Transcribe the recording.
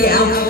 yeah.